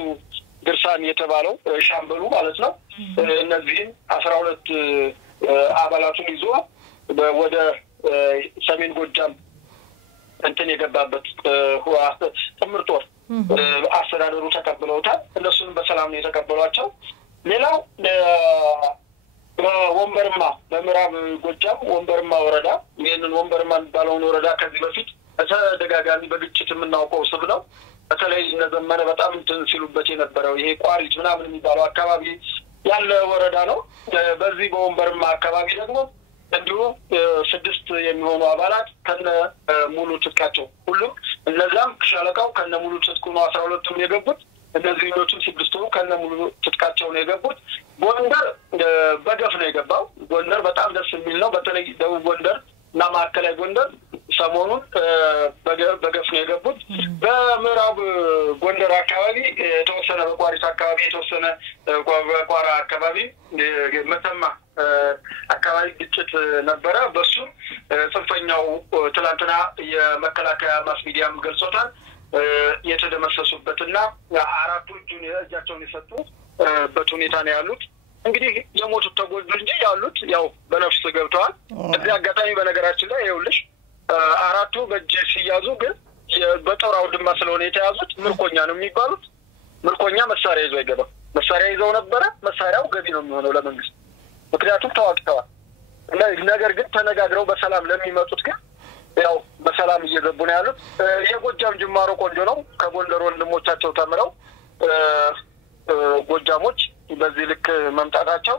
ድርሳን የተባለው ሻምበሉ ማለት ነው። እነዚህን 12 አባላቱን ይዞ ወደ ሰሜን ጎጃም እንትን የገባበት ጥምር ጦር አስተዳደሩ ተቀብለውታል። እነሱን በሰላም ነው የተቀበሏቸው። ሌላው ወንበርማ በምዕራብ ጎጃም ወንበርማ ወረዳ ይሄንን ወንበርማ የሚባለውን ወረዳ ከዚህ በፊት በተደጋጋሚ በግጭት የምናውቀው ስም ነው። በተለይ እነዘመነ በጣም እንትን ሲሉበት የነበረው ይሄ ቋሪት ምናምን የሚባለው አካባቢ ያለ ወረዳ ነው። በዚህ በወንበርማ አካባቢ ደግሞ እንዲሁ 6 የሚሆኑ አባላት ከነ ሙሉ ትጥቃቸው ሁሉም እነዛም ሻለቃው ከነ ሙሉ ትጥቁ ነው 12ቱም የገቡት። እነዚህ ሌሎችም 6ቱ ከነ ሙሉ ትጥቃቸው ነው የገቡት። ጎንደር በገፍ ነው የገባው። ጎንደር በጣም ደስ የሚል ነው። በተለይ ደቡብ ጎንደር እና ማዕከላዊ ጎንደር ሰሞኑን በገፍ ነው የገቡት። በምዕራብ ጎንደር አካባቢ የተወሰነ በቋሪት አካባቢ የተወሰነ በቋራ አካባቢ መተማ አካባቢ ግጭት ነበረ። በሱ ጽንፈኛው ትላንትና የመከላከያ ማስ ሚዲያም ገልጾታል። የተደመሰሱበትና 4ቱ እጃቸውን የሰጡበት ሁኔታ ነው ያሉት። እንግዲህ የሞቱት ተጎዱ እንጂ ያሉት ያው በነፍስ ገብተዋል። እዚህ አጋጣሚ በነገራችን ላይ ይኸውልሽ 4ቱ በእጅ ሲያዙ ግን በጦር አውድማ ስለሆነ የተያዙት ምርኮኛ ነው የሚባሉት። ምርኮኛ መሳሪያ ይዞ አይገባም። መሳሪያ ይዘው ነበረ። መሳሪያው ገቢ ነው የሚሆነው ለመንግስት፣ ምክንያቱም ተዋግተዋል። ነገር ግን ተነጋግረው በሰላም ለሚመጡት ግን ያው በሰላም እየገቡ ነው ያሉት። የጎጃም ጅማሮ ቆንጆ ነው። ከጎንደር ወንድሞቻቸው ተምረው ጎጃሞች በዚህ ልክ መምጣታቸው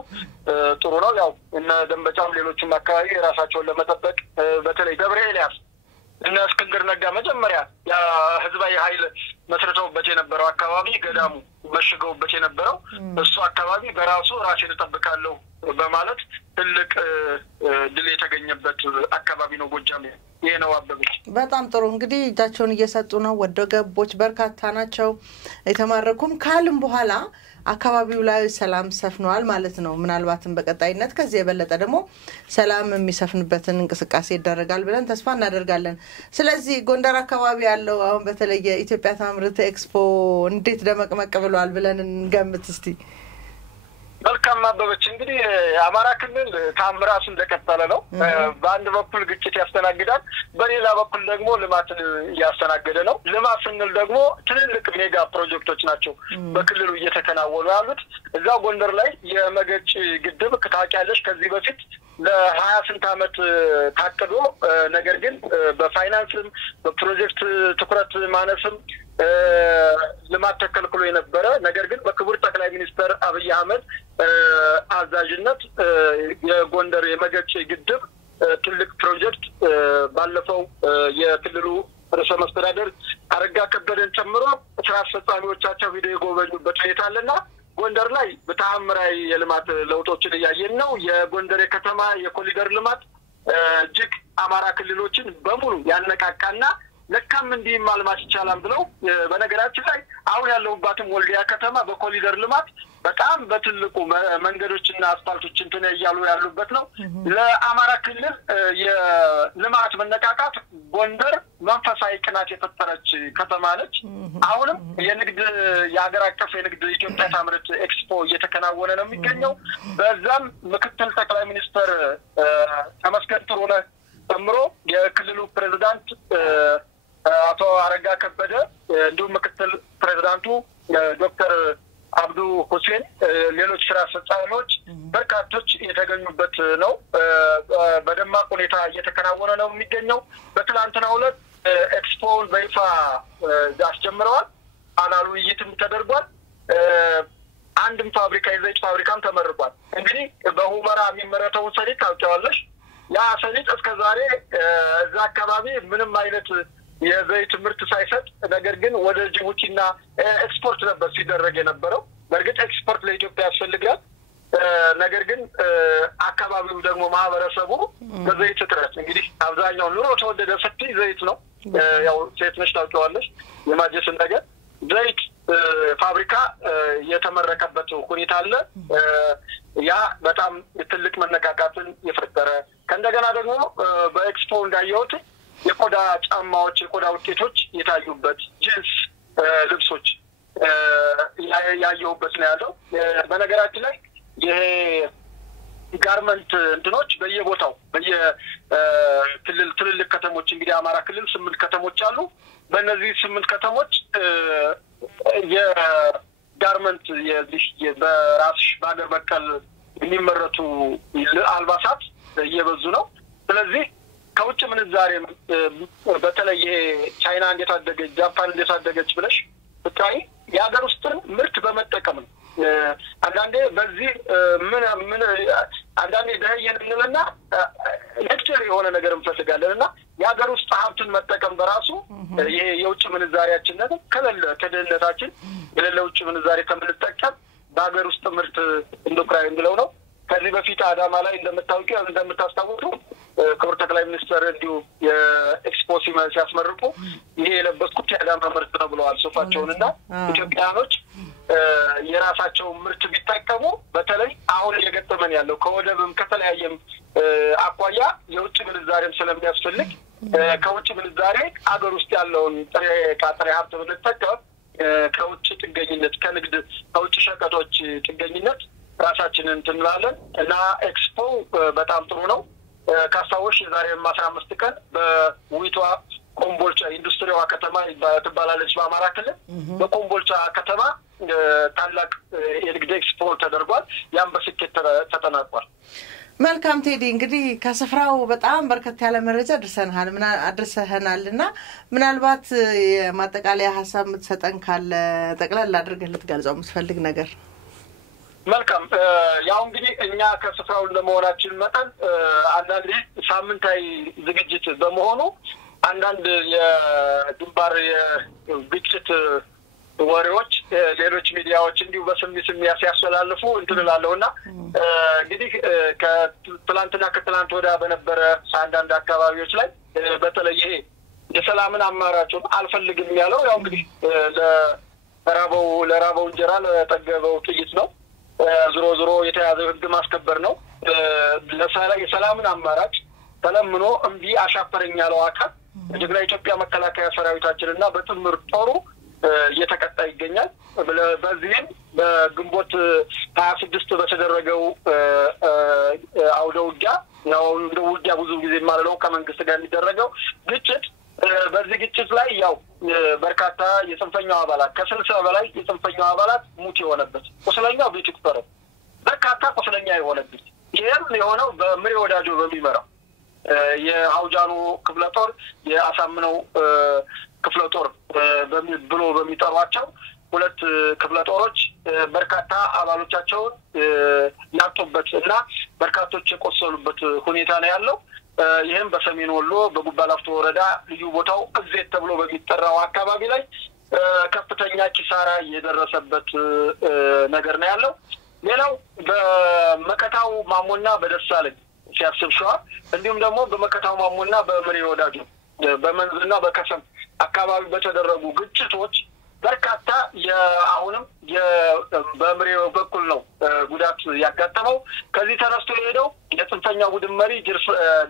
ጥሩ ነው። ያው እነ ደንበጫም ሌሎችም አካባቢ ራሳቸውን ለመጠበቅ በተለይ ደብረ ኤልያስ እነ እስክንድር ነጋ መጀመሪያ ያ ህዝባዊ ኃይል መስርተውበት የነበረው አካባቢ ገዳሙ መሽገውበት የነበረው እሱ አካባቢ በራሱ ራሴን እጠብቃለሁ በማለት ትልቅ ድል የተገኘበት አካባቢ ነው ጎጃም። ይሄ ነው አበበች። በጣም ጥሩ። እንግዲህ እጃቸውን እየሰጡ ነው። ወደ ገቦች በርካታ ናቸው። የተማረኩም ካልም በኋላ አካባቢው ላይ ሰላም ሰፍኗል ማለት ነው። ምናልባትም በቀጣይነት ከዚህ የበለጠ ደግሞ ሰላም የሚሰፍንበትን እንቅስቃሴ ይደረጋል ብለን ተስፋ እናደርጋለን። ስለዚህ ጎንደር አካባቢ ያለው አሁን በተለይ የኢትዮጵያ ታምርት ኤክስፖ እንዴት ደመቅመቅ ብሏል ብለን እንገምት እስቲ። መልካም አበበች እንግዲህ አማራ ክልል ታምራስ እንደቀጠለ ነው። በአንድ በኩል ግጭት ያስተናግዳል፣ በሌላ በኩል ደግሞ ልማትን ያስተናገደ ነው። ልማት ስንል ደግሞ ትልልቅ ሜጋ ፕሮጀክቶች ናቸው በክልሉ እየተከናወኑ ያሉት። እዛ ጎንደር ላይ የመገጭ ግድብ ታውቂያለሽ ከዚህ በፊት ለ20 ስንት ዓመት ታቅዶ ነገር ግን በፋይናንስም በፕሮጀክት ትኩረት ማነስም ልማት ተከልክሎ የነበረ ነገር ግን በክቡር ጠቅላይ ሚኒስትር አብይ አህመድ አዛዥነት የጎንደር የመገጭ ግድብ ትልቅ ፕሮጀክት ባለፈው የክልሉ ርዕሰ መስተዳድር አረጋ ከበደን ጨምሮ ስራ አስፈጻሚዎቻቸው ቪዲዮ የጎበኙበት ሁኔታ አለና ጎንደር ላይ በተአምራዊ የልማት ለውጦችን እያየን ነው። የጎንደር የከተማ የኮሪደር ልማት እጅግ አማራ ክልሎችን በሙሉ ያነቃቃና ለካም እንዲህ ማልማት ይቻላል ብለው በነገራችን ላይ አሁን ያለውባትም ወልዲያ ከተማ በኮሪደር ልማት በጣም በትልቁ መንገዶችና አስፋልቶች እንትን ያያሉ ያሉበት ነው። ለአማራ ክልል የልማት መነቃቃት ጎንደር መንፈሳዊ ቅናት የፈጠረች ከተማ ነች። አሁንም የንግድ የሀገር አቀፍ የንግድ ኢትዮጵያ ታምርት ኤክስፖ እየተከናወነ ነው የሚገኘው። በዛም ምክትል ጠቅላይ ሚኒስትር ተመስገን ጥሩነህ ጨምሮ የክልሉ ፕሬዝዳንት አቶ አረጋ ከበደ እንዲሁም ምክትል ፕሬዝዳንቱ ዶክተር አብዱ ሁሴን ሌሎች ስራ አስፈጻሚዎች በርካቶች የተገኙበት ነው። በደማቅ ሁኔታ እየተከናወነ ነው የሚገኘው። በትላንትናው ዕለት ኤክስፖውን በይፋ አስጀምረዋል። ፓናል ውይይትም ተደርጓል። አንድም ፋብሪካ የዘይት ፋብሪካም ተመርቋል። እንግዲህ በሁመራ የሚመረተውን ሰሊጥ ታውቂዋለሽ። ያ ሰሊጥ እስከዛሬ እዛ አካባቢ ምንም አይነት የዘይት ምርት ሳይሰጥ ነገር ግን ወደ ጅቡቲና ኤክስፖርት ነበር ሲደረግ የነበረው። በእርግጥ ኤክስፖርት ለኢትዮጵያ ያስፈልጋል። ነገር ግን አካባቢው ደግሞ ማህበረሰቡ በዘይት እጥረት እንግዲህ አብዛኛው ኑሮ ተወደደ ስትይ ዘይት ነው። ያው ሴት ነሽ ታውቂዋለሽ የማጀስን ነገር ዘይት ፋብሪካ የተመረቀበት ሁኔታ አለ። ያ በጣም ትልቅ መነቃቃትን የፈጠረ ከእንደገና ደግሞ በኤክስፖ እንዳየሁት የቆዳ ጫማዎች የቆዳ ውጤቶች የታዩበት ጂንስ ልብሶች ያየሁበት ነው ያለው። በነገራችን ላይ ይሄ ጋርመንት እንትኖች በየቦታው በየክልል ትልልቅ ከተሞች እንግዲህ አማራ ክልል 8 ከተሞች አሉ። በእነዚህ 8 ከተሞች የጋርመንት በራስሽ በሀገር በቀል የሚመረቱ አልባሳት እየበዙ ነው። ስለዚህ ከውጭ ምንዛሬ በተለይ ቻይና እንደታደገች ጃፓን እንደታደገች ብለሽ ብታይ የሀገር ውስጥን ምርት በመጠቀም ነው። አንዳንዴ በዚህ ምን አንዳንዴ ደህየን እንልና ሌክቸር የሆነ ነገር እንፈልጋለንና የሀገር ውስጥ ሀብትን መጠቀም በራሱ ይሄ የውጭ ምንዛሬያችን ነው። ከደህንነታችን የሌለ ውጭ ምንዛሬ ከምንጠቀም በሀገር ውስጥ ምርት እንዶክራይ እንግለው ነው። ከዚህ በፊት አዳማ ላይ እንደምታስታውሱ ክቡር ጠቅላይ ሚኒስትር እንዲሁ የኤክስፖ ሲያስመርቁ ይሄ የለበስኩት የአዳማ ምርት ነው ብለዋል ሱፋቸውንና ኢትዮጵያኖች የራሳቸው ምርት ቢጠቀሙ በተለይ አሁን እየገጠመን ያለው ከወደብም ከተለያየም አቋያ የውጭ ምንዛሬም ስለሚያስፈልግ ከውጭ ምንዛሬ አገር ውስጥ ያለውን ጥሬ ሀብት ብንጠቀም ከውጭ ጥገኝነት ከንግድ ከውጭ ሸቀጦች ጥገኝነት ራሳችንን እንላለን እና ኤክስፖ በጣም ጥሩ ነው። ካስታወሽ የዛሬ 15 ቀን በዊቷ ኮምቦልቻ ኢንዱስትሪዋ ከተማ ትባላለች በአማራ ክልል በኮምቦልቻ ከተማ ታላቅ የንግድ ኤክስፖ ተደርጓል። ያም በስኬት ተጠናቋል። መልካም ቴዲ እንግዲህ ከስፍራው በጣም በርከት ያለ መረጃ አድርሰህናልና ምናልባት የማጠቃለያ ሀሳብ የምትሰጠን ካለ ጠቅላላ አድርገህ ልትገልጸው የምትፈልግ ነገር? መልካም ያው እንግዲህ እኛ ከስፍራው ለመሆናችን መጠን አንዳንዴ ሳምንታዊ ዝግጅት በመሆኑ አንዳንድ የግንባር የግጭት ወሬዎች ሌሎች ሚዲያዎች እንዲሁ በስሜት ሲያስተላልፉ እንትላለውና እንግዲህ ከትላንት ወዳ በነበረ አንዳንድ አካባቢዎች ላይ በተለይ ይሄ የሰላምን አማራጭ አልፈልግም ያለው ያው እንግዲህ ለራበው እንጀራ ለጠገበው ጥይት ነው ዝሮ የተያዘው ህግ ማስከበር ነው የሰላምን አማራጭ ተለምኖ እንቢ አሻፈረኝ ያለው አካል ጀግና ኢትዮጵያ መከላከያ ሰራዊታችንና በጥምር ጦሩ እየተቀጣ ይገኛል በዚህም በግንቦት 26 በተደረገው አውደውጊያ ነው እንደውጊያ ብዙ ጊዜ ማለት ነው ከመንግስት ጋር የሚደረገው ግጭት በዚህ ግጭት ላይ ያው በርካታ የጽንፈኛው አባላት ከ60 በላይ የጽንፈኛው አባላት ሙት የሆነበት ቁስለኛው ቤት ይቆጠራል በርካታ ቁስለኛ የሆነበት ይሄም የሆነው በምሬ ወዳጆ በሚመራው የአውጃኑ ክፍለ ጦር የአሳምነው ክፍለ ጦር ብሎ በሚጠሯቸው ሁለት ክፍለ ጦሮች በርካታ አባሎቻቸውን ያጡበት እና በርካቶች የቆሰሉበት ሁኔታ ነው ያለው ይሄም በሰሜን ወሎ በጉባላፍቶ ወረዳ ልዩ ቦታው እግዜት ተብሎ በሚጠራው አካባቢ ላይ ከፍተኛ ኪሳራ የደረሰበት ነገር ነው ያለው ሌላው በመከታው ማሞና በደሳለኝ ሲያስብ ሸዋ እንዲሁም ደግሞ በመከታው ማሞና በምሬ ወዳጆ በመንዝና በከሰም አካባቢ በተደረጉ ግጭቶች በርካታ የአሁንም በምሬ በኩል ነው ጉዳት ያጋጠመው ከዚህ ተነስቶ ሄደው የጽንፈኛ ቡድን መሪ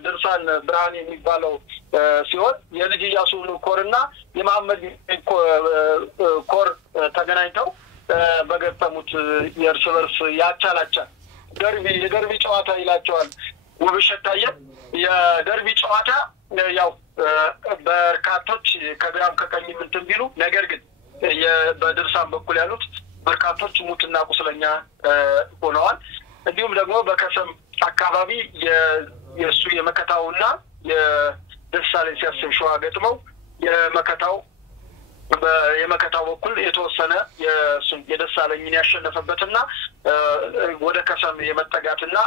ድርሳን ብርሃን የሚባለው ሲሆን የልጅ ያሱ ኮርና የመሐመድ ኮር ተገናኝተው በገጠሙት የእርስ በርስ ያቻላቻ የደርቢ ጨዋታ ይላቸዋል ወብሸታየ የደርቢ ጨዋታ ያው በርካቶች ከግራም ከቀኝም እንትን ቢሉ ነገር ግን በድርሳን በኩል ያሉት በርካቶች ሙትና ቁስለኛ ሆነዋል እንዲሁም ደግሞ በከሰም አካባቢ የሱ የመከታውና የደሳለኝ ሲያስብ ሸዋ ገጥመው የመከታው በኩል የተወሰነ የደሳለኝን ያሸነፈበትና ወደ ከሰም የመጠጋትና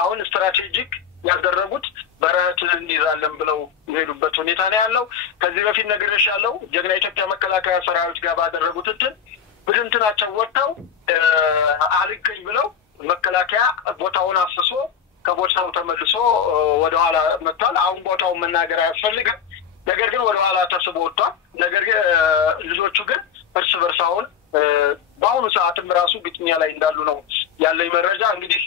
አሁን ስትራቴጂክ ያደረጉት በረህትን እንይዛለን ብለው የሄዱበት ሁኔታ ነው ያለው ከዚህ በፊት ነገርሻለሁ ጀግና ኢትዮጵያ መከላከያ ሰራዊት ጋር ባደረጉት እንትን ብድንትናቸው ወጣው አልገኝ ብለው መከላከያ ቦታውን አፍሶ ከቦታው ተመልሶ ወደ ኋላ መጥቷል አሁን ቦታውን መናገር አያስፈልግም ነገር ግን ወደ ኋላ ተስቦ ወጥቷል ነገር ግን ልጆቹ ግን እርስ በርሳውን በአሁኑ ሰዓትም ራሱ ግጥሚያ ላይ እንዳሉ ነው ያለኝ መረጃ እንግዲህ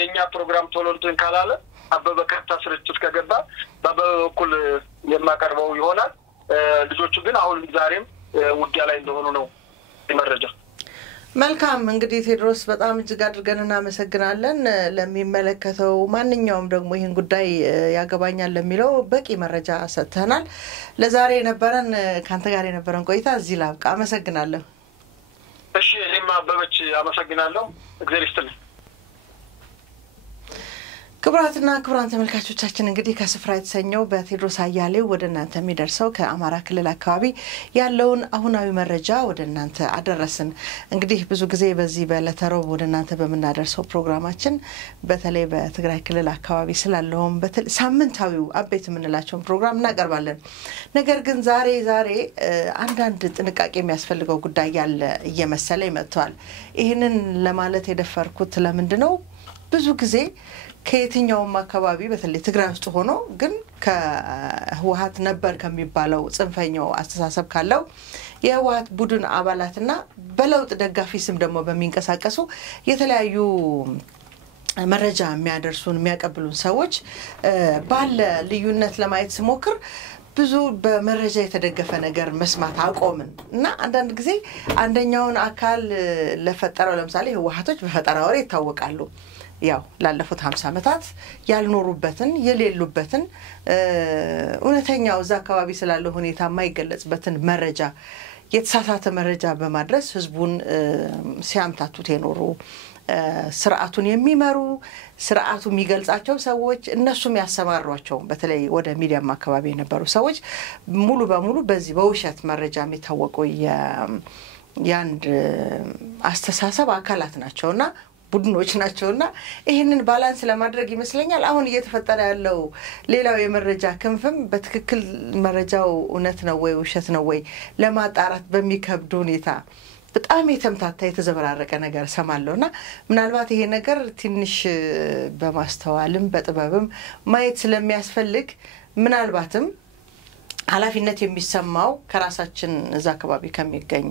የኛ ፕሮግራም ቶሎንትን ካላለ አበበ ከታ ስርጭት ከገባ በበኩል የማቀርበው ይሆናል ልጆቹ ግን አሁን ዛሬም ውጊያ ላይ እንደሆኑ ነው መረጃ መልካም እንግዲህ ቴድሮስ በጣም እጅግ አድርገን እናመሰግናለን ለሚመለከተው ማንኛውም ደግሞ ይሄን ጉዳይ ያገባኛል ለሚለው በቂ መረጃ ሰጥተናል ለዛሬ የነበረን ካንተ ጋር የነበረን ቆይታ እዚህ ላብቃ አመሰግናለሁ እሺ እኔም አበበች አመሰግናለሁ እግዚአብሔር ይስጥልኝ ክብራትና ክብራን ተመልካቾቻችን እንግዲህ ከስፍራ የተሰኘው በቴድሮስ አያሌው ወደ እናንተ የሚደርሰው ከአማራ ክልል አካባቢ ያለውን አሁናዊ መረጃ ወደ እናንተ አደረስን እንግዲህ ብዙ ጊዜ በዚህ በለተሮብ ወደ እናንተ በመናደርሰው ፕሮግራማችን በተለይ በትግራይ ክልል አካባቢ ስላለው ሳምንታዊው አቤት የምንላቸው ፕሮግራም እናቀርባለን ነገር ግን ዛሬ አንዳንድ ጥንቃቄ የሚያስፈልገው ጉዳይ ያለ እየመሰለ ይመጣል ይሄንን ለማለት የደፈርኩት ለምንድነው ብዙ ጊዜ ከየትኛውም አካባቢ በተለይ ትግራይ ውስጥ ሆኖ ግን ከህወሓት ነበር ከሚባለው ጽንፈኛው አስተሳሰብ ካለው የህወሓት ቡድን አባላትና በለውጥ ደጋፊ ስም ደግሞ በሚንቀሳቀሱ የተለያዩ መረጃ የሚያደርሱን የሚያቀብሉን ሰዎች ባለ ልዩነት ለማየት ሲሞክር ብዙ በመረጃ የተደገፈ ነገር መስማት አቆምን እና አንዳንድ ጊዜ አንደኛውን አካል ለፈጠረው ለምሳሌ ህወሓቶች በፈጠራ ወሬ ይታወቃሉ ያው ላለፉት 50 አመታት ያልኖሩበትን የሌሉበትን እውነተኛው እዛ አካባቢ ስላለው ሁኔታ የማይገለጽበትን መረጃ የተሳሳተ መረጃ በማድረስ ህዝቡን ሲያምታቱት የኖሩ ስርዓቱን የሚመሩ ስርዓቱ የሚገልጻቸው ሰዎች እነሱም ያሰማሯቸው በተለይ ወደ ሚዲያም አካባቢ የነበሩ ሰዎች ሙሉ በሙሉ በዚህ በውሸት መረጃ የሚታወቁ ያንድ አስተሳሰብ አካላት ናቸውና ቡድኖች ናቸውና ይሄንን ባላንስ ለማድረግ ይመስለኛል አሁን እየተፈጠረ ያለው ሌላው የመረጃ ክንፍም በትክክል መረጃው እውነት ነው ወይ ውሸት ነው ወይ ለማጣራት በሚከብድ ሁኔታ በጣም የተምታታ የተዘበራረቀ ነገር ሰማለውና ምናልባት ይሄ ነገር ትንሽ በማስተዋልም በጥበብም ማየት ስለሚያስፈልግ ምናልባትም ኃላፊነት የሚሰማው ከራሳችን እዛ አካባቢ ከሚገኝ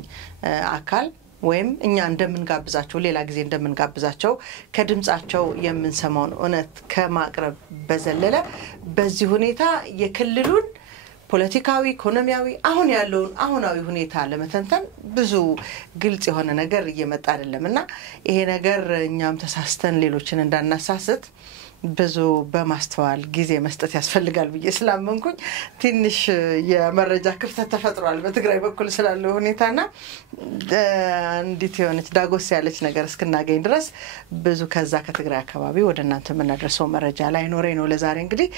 አካል ወይም እኛ እንደምንጋብዛቸው ሌላ ጊዜ እንደምንጋብዛቸው ከድምጻቸው የምንሰማውን እውነት ከማቅረብ በዘለለ በዚህ ሁኔታ የክልሉን ፖለቲካዊ ኢኮኖሚያዊ አሁን ያለውን አሁናዊ ሁኔታ ለመተንተን ብዙ ግልጽ የሆነ ነገር እየመጣ አይደለምና ይሄ ነገር እኛም ተሳስተን ሌሎችን እንዳናሳስት ብዙ በማስተዋል ጊዜ መስጠት ያስፈልጋል ብዬ ስላመንኩኝ ትንሽ የመረጃ ክፍተት ተፈጥሯል በትግራይ በኩል ስላለው ሁኔታና እንዴት የሆነች ዳጎስ ያለች ነገር እስክናገኝ ድረስ ብዙ ከዛ ከትግራይ አካባቢ ወደ እናንተ የምናደርሰው መረጃ ላይ ኖሬ ነው ለዛሬ እንግዲህ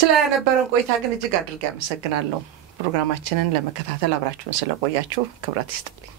ስለነበረን ቆይታ ግን እጅግ አድርጌ አመሰግናለሁ ፕሮግራማችንን ለመከታተል አብራችሁን ስለቆያችሁ ክብረት ይስጥልኝ